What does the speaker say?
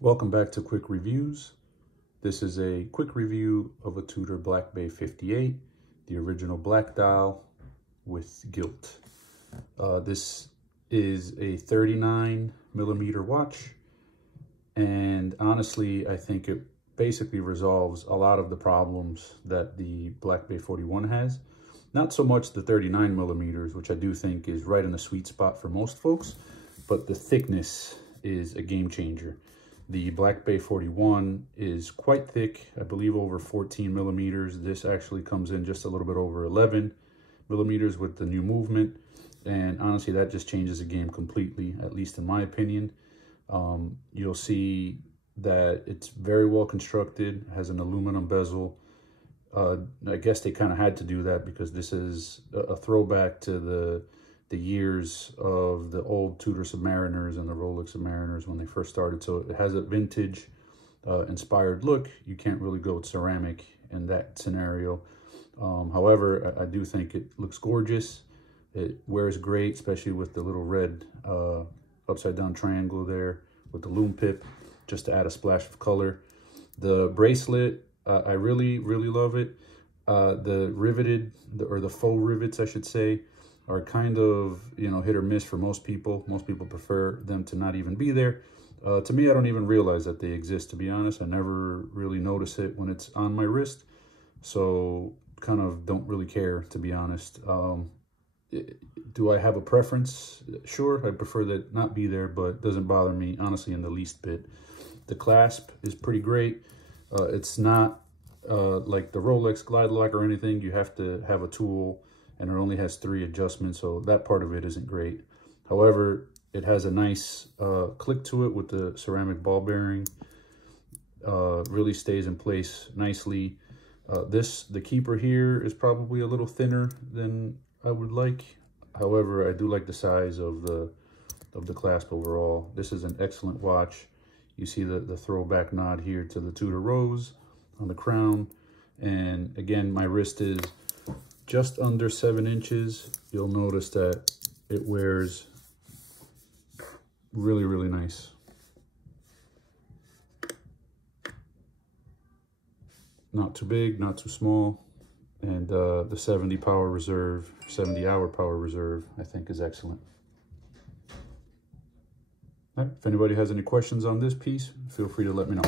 Welcome back to Quick Reviews. This is a quick review of a Tudor Black Bay 58, the original black dial with gilt. This is a 39mm watch, and honestly, I think it basically resolves a lot of the problems that the Black Bay 41 has. Not so much the 39mm, which I do think is right in the sweet spot for most folks, but the thickness is a game changer. The Black Bay 41 is quite thick, I believe over 14mm. This actually comes in just a little bit over 11mm with the new movement. And honestly, that just changes the game completely, at least in my opinion. You'll see that it's very well constructed, has an aluminum bezel. I guess they kind of had to do that because this is a throwback to the years of the old Tudor Submariners and the Rolex Submariners when they first started. So it has a vintage inspired look. You can't really go with ceramic in that scenario. However, I do think it looks gorgeous. It wears great, especially with the little red upside down triangle there with the loom pip, just to add a splash of color. The bracelet, I really love it. The riveted, or the faux rivets, I should say, are kind of, hit or miss for most people. Most people prefer them to not even be there. To me, I don't even realize that they exist, to be honest. I never really notice it when it's on my wrist. So kind of don't really care, to be honest. Do I have a preference? Sure, I prefer that not be there, but it doesn't bother me, honestly, in the least bit. The clasp is pretty great. It's not like the Rolex Glide Lock or anything. You have to have a tool, and it only has 3 adjustments, so that part of it isn't great. However, it has a nice click to it with the ceramic ball bearing. Really stays in place nicely. The keeper here is probably a little thinner than I would like. However, I do like the size of the clasp overall. This is an excellent watch. You see the throwback nod here to the Tudor Rose on the crown. And again, my wrist is just under 7 inches. You'll notice that it wears really nice. Not too big, not too small. And the 70-hour power reserve, I think is excellent. All right, if anybody has any questions on this piece, feel free to let me know.